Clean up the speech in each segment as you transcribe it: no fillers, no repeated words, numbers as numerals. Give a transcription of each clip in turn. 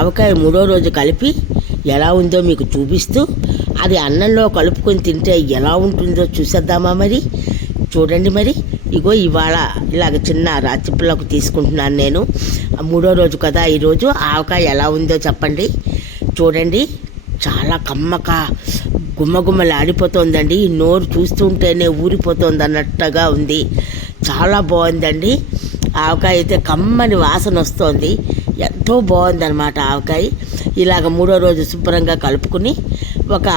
ఆవకాయ మూడో రోజు కలిపి ఎలా ఉందో మీకు చూపిస్తూ అది అన్నంలో కలుపుకొని తింటే ఎలా ఉంటుందో చూసేద్దామా మరి. చూడండి మరి. ఇగో ఇవాళ ఇలాగ చిన్న రాచిపిల్లకు తీసుకుంటున్నాను నేను. మూడో రోజు కదా ఈరోజు. ఆవకాయ ఎలా ఉందో చెప్పండి. చూడండి, చాలా కమ్మక గుమ్మగుమ్మలాడిపోతుందండి. నోరు చూస్తుంటేనే ఊరిపోతుంది అన్నట్టుగా ఉంది. చాలా బాగుందండి. ఆవకాయ అయితే కమ్మని వాసన వస్తుంది. ఎంతో బాగుందన్నమాట ఆవకాయ. ఇలాగ మూడో రోజు శుభ్రంగా కలుపుకుని ఒక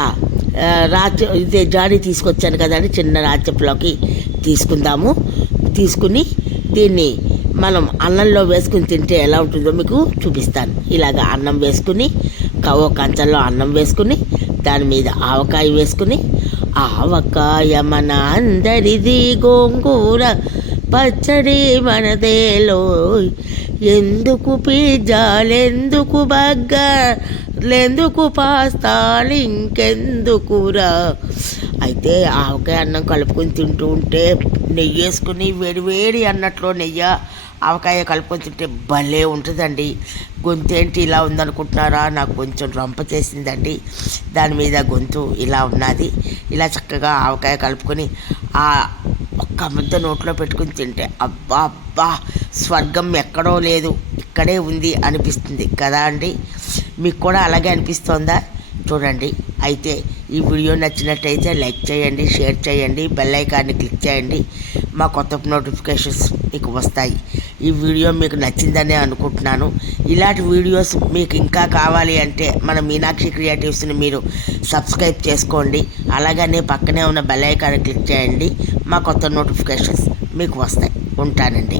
ఇదే జాడీ తీసుకొచ్చాను కదండి, చిన్న రాచపులోకి తీసుకుందాము. తీసుకుని దీన్ని మనం అన్నంలో వేసుకుని తింటే ఎలా ఉంటుందో మీకు చూపిస్తాను. ఇలాగ అన్నం వేసుకుని ఓ కంచంలో అన్నం వేసుకుని దాని మీద ఆవకాయ వేసుకుని, ఆవకాయ మన అందరిది, గోంగూర పచ్చడి మనదేలో, ఎందుకు పిజ్జాలెందుకు బర్గర్లెందుకు పాస్తాలు ఇంకెందుకురా. అయితే ఆవకాయ అన్నం కలుపుకొని తింటూ ఉంటే నెయ్యి వేసుకుని వేడి అన్నట్లో నెయ్యి ఆవకాయ కలుపుకొని తింటే భలే ఉంటుందండి. గొంతేంటి ఇలా ఉందనుకుంటున్నారా? నాకు కొంచెం రంప చేసిందండి. దాని మీద గొంతు ఇలా ఉన్నది. ఇలా చక్కగా ఆవకాయ కలుపుకొని ఆ ఒక్క ముద్ద నోట్లో పెట్టుకుని తింటే అబ్బా అబ్బా, స్వర్గం ఎక్కడో లేదు, ఇక్కడే ఉంది అనిపిస్తుంది కదా అండి. మీకు కూడా అలాగే అనిపిస్తోందా? చూడండి. అయితే ఈ వీడియో నచ్చినట్టయితే లైక్ చేయండి, షేర్ చేయండి, బెల్ ఐకాన్ని క్లిక్ చేయండి. మా కొత్త నోటిఫికేషన్స్ మీకు వస్తాయి. ఈ వీడియో మీకు నచ్చిందనే అనుకుంటున్నాను. ఇలాంటి వీడియోస్ మీకు ఇంకా కావాలి అంటే మన మీనాక్షి క్రియేటివ్స్ని మీరు సబ్స్క్రైబ్ చేసుకోండి. అలాగనే పక్కనే ఉన్న బెల్ ఐకాన్ని క్లిక్ చేయండి. మా కొత్త నోటిఫికేషన్స్ మీకు వస్తాయి. ఉంటానండి.